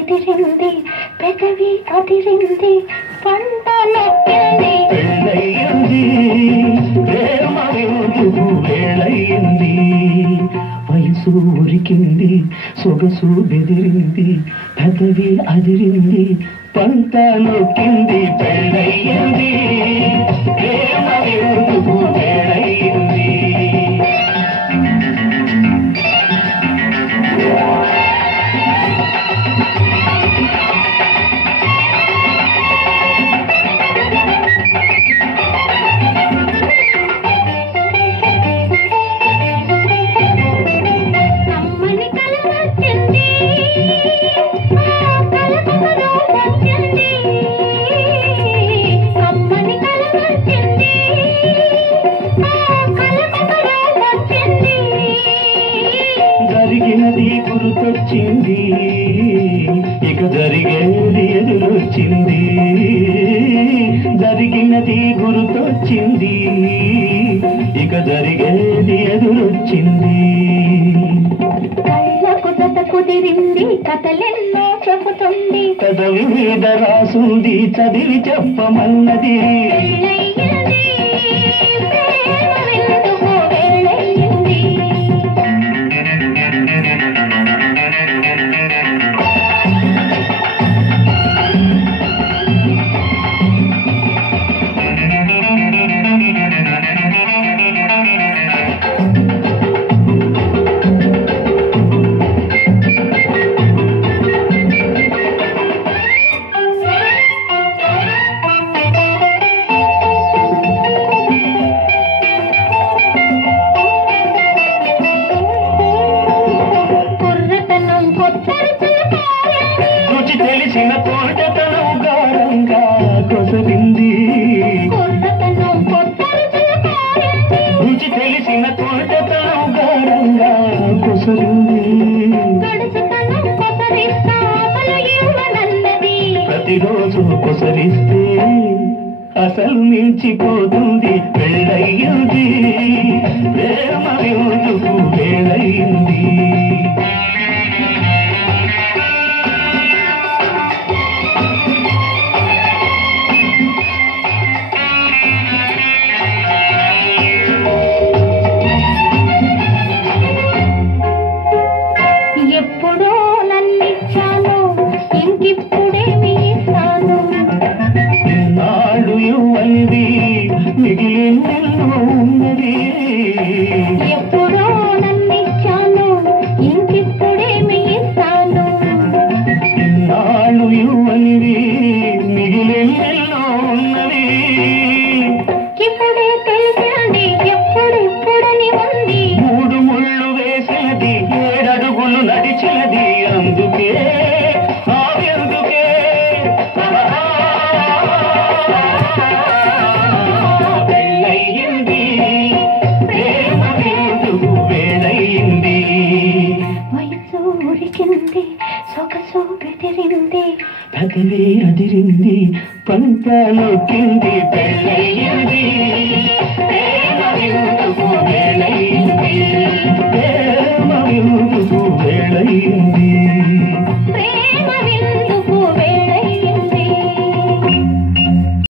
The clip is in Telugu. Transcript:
బెదిరింది పెదవి అదిరింది పంట నొక్కింది పెళ్ళయింది ప్రేమ ఎందుకు వేళయింది వయసు ఉరికింది సొగసు బెదిరింది పెదవి అదిరింది పంట నొక్కింది పెళ్ళయింది ప్రేమ ఎందుకు వేళయింది జరిగినది గుర్తొచ్చింది ఇక జరిగేది ఎదురొచ్చింది జరిగినది గుర్తొచ్చింది ఇక జరిగేది ఎదురొచ్చింది కళ్ళకు జత కుదిరింది కథలెన్నో చెబుతుంది కదవి మీద రాసుంది చదివి చెప్పమన్నది తెలిసిన తోటతనం గారంగా కొసరింది రుచి తెలిసిన తోటతనం గారంగా కొసరింది ప్రతిరోజు కొసరిస్తే అసలు మించిపోతుంది పెళ్ళయింది ప్రేమ ఎందుకు వేళయింది ఎప్పుడో నన్నిచ్చాను ఇంకిప్పుడేమి ఇస్తాను నాడు ఇవ్వనిది మిగిలిన ఉన్నది ఎప్పుడో నన్నిచ్చాను ఇంకిప్పుడేమి ఇస్తాను నాడు ఇవ్వనిది మిగిలిన ఉన్నది ఇప్పుడే తెలిసింది ఎప్పుడెప్పుడని ఉంది మూడు ముళ్ళు వేసినది ఏడడుగులు నడిచినది అందుకే అందుకే పెళ్ళయింది ప్రేమ ఎందుకు వేళయింది వయసు ఉరికింది సొగసు బెదిరింది పదవి అదిరింది పంట నొక్కింది పెళ్ళయింది ప్రేమ ఎందుకు వేళయింది